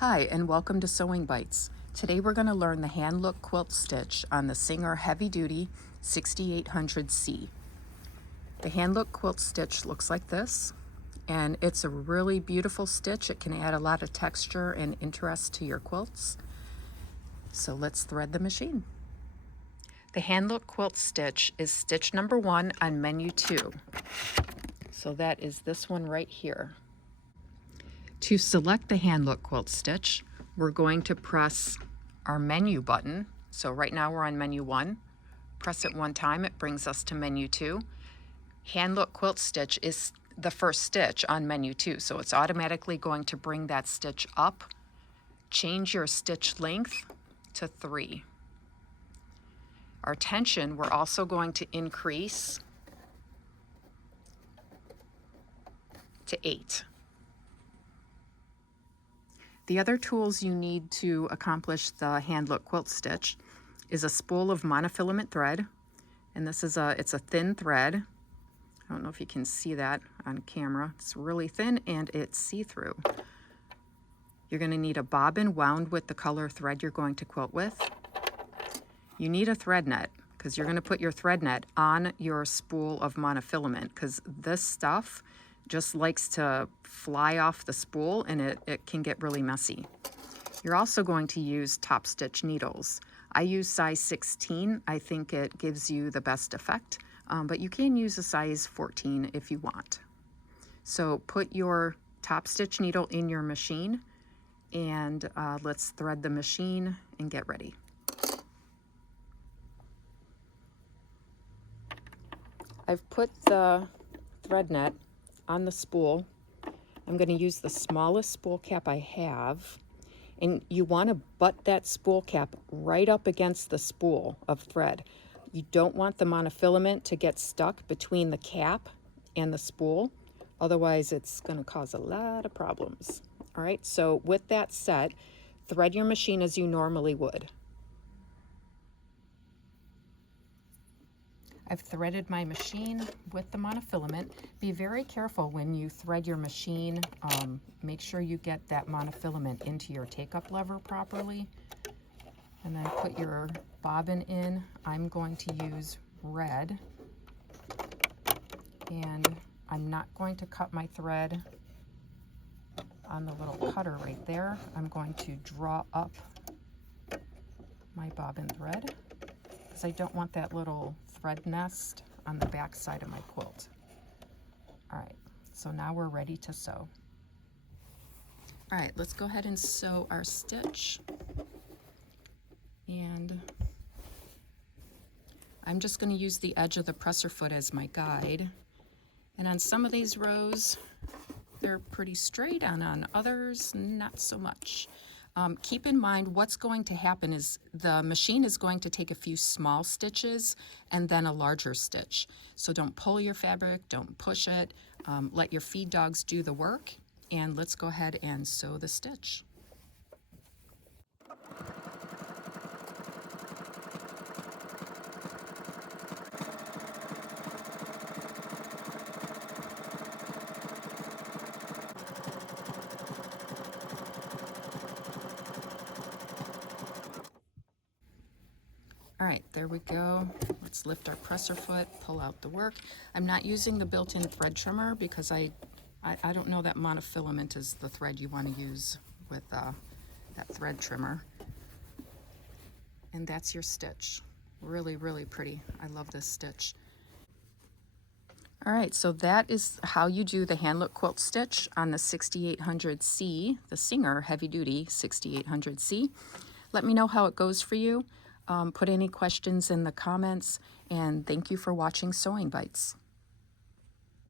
Hi, and welcome to Sewing Bites. Today we're going to learn the hand look quilt stitch on the Singer Heavy Duty 6800C. The hand look quilt stitch looks like this, and it's a really beautiful stitch. It can add a lot of texture and interest to your quilts. So let's thread the machine. The hand look quilt stitch is stitch number 1 on menu 2. So that is this one right here. To select the hand look quilt stitch, we're going to press our menu button. So right now we're on menu 1. Press it one time, it brings us to menu 2. Hand look quilt stitch is the first stitch on menu 2, so it's automatically going to bring that stitch up. Change your stitch length to 3. Our tension, we're also going to increase to 8. The other tools you need to accomplish the hand look quilt stitch is a spool of monofilament thread, and this is it's a thin thread. I don't know if you can see that on camera. It's really thin and it's see-through. You're going to need a bobbin wound with the color thread you're going to quilt with. You need a thread net because you're going to put your thread net on your spool of monofilament, because this stuff just likes to fly off the spool and it can get really messy. You're also going to use top stitch needles. I use size 16. I think it gives you the best effect, but you can use a size 14 if you want. So put your top stitch needle in your machine and let's thread the machine and get ready. I've put the thread net on the spool. I'm going to use the smallest spool cap I have, and you want to butt that spool cap right up against the spool of thread. You don't want the monofilament to get stuck between the cap and the spool, otherwise it's going to cause a lot of problems. All right, so with that set, thread your machine as you normally would. I've threaded my machine with the monofilament. Be very careful when you thread your machine. Make sure you get that monofilament into your take-up lever properly. And then put your bobbin in. I'm going to use red. And I'm not going to cut my thread on the little cutter right there. I'm going to draw up my bobbin thread, because I don't want that little thread nest on the back side of my quilt. All right, so now we're ready to sew. All right, let's go ahead and sew our stitch. And I'm just going to use the edge of the presser foot as my guide. And on some of these rows, they're pretty straight, and on others, not so much. Keep in mind what's going to happen is the machine is going to take a few small stitches and then a larger stitch. So don't pull your fabric, don't push it, let your feed dogs do the work, and let's go ahead and sew the stitch. All right, there we go. Let's lift our presser foot, pull out the work. I'm not using the built-in thread trimmer because I don't know that monofilament is the thread you want to use with that thread trimmer. And that's your stitch. Really, really pretty. I love this stitch. All right, so that is how you do the hand look quilt stitch on the 6800C, the Singer Heavy Duty 6800C. Let me know how it goes for you. Put any questions in the comments, and thank you for watching Sewing Bites.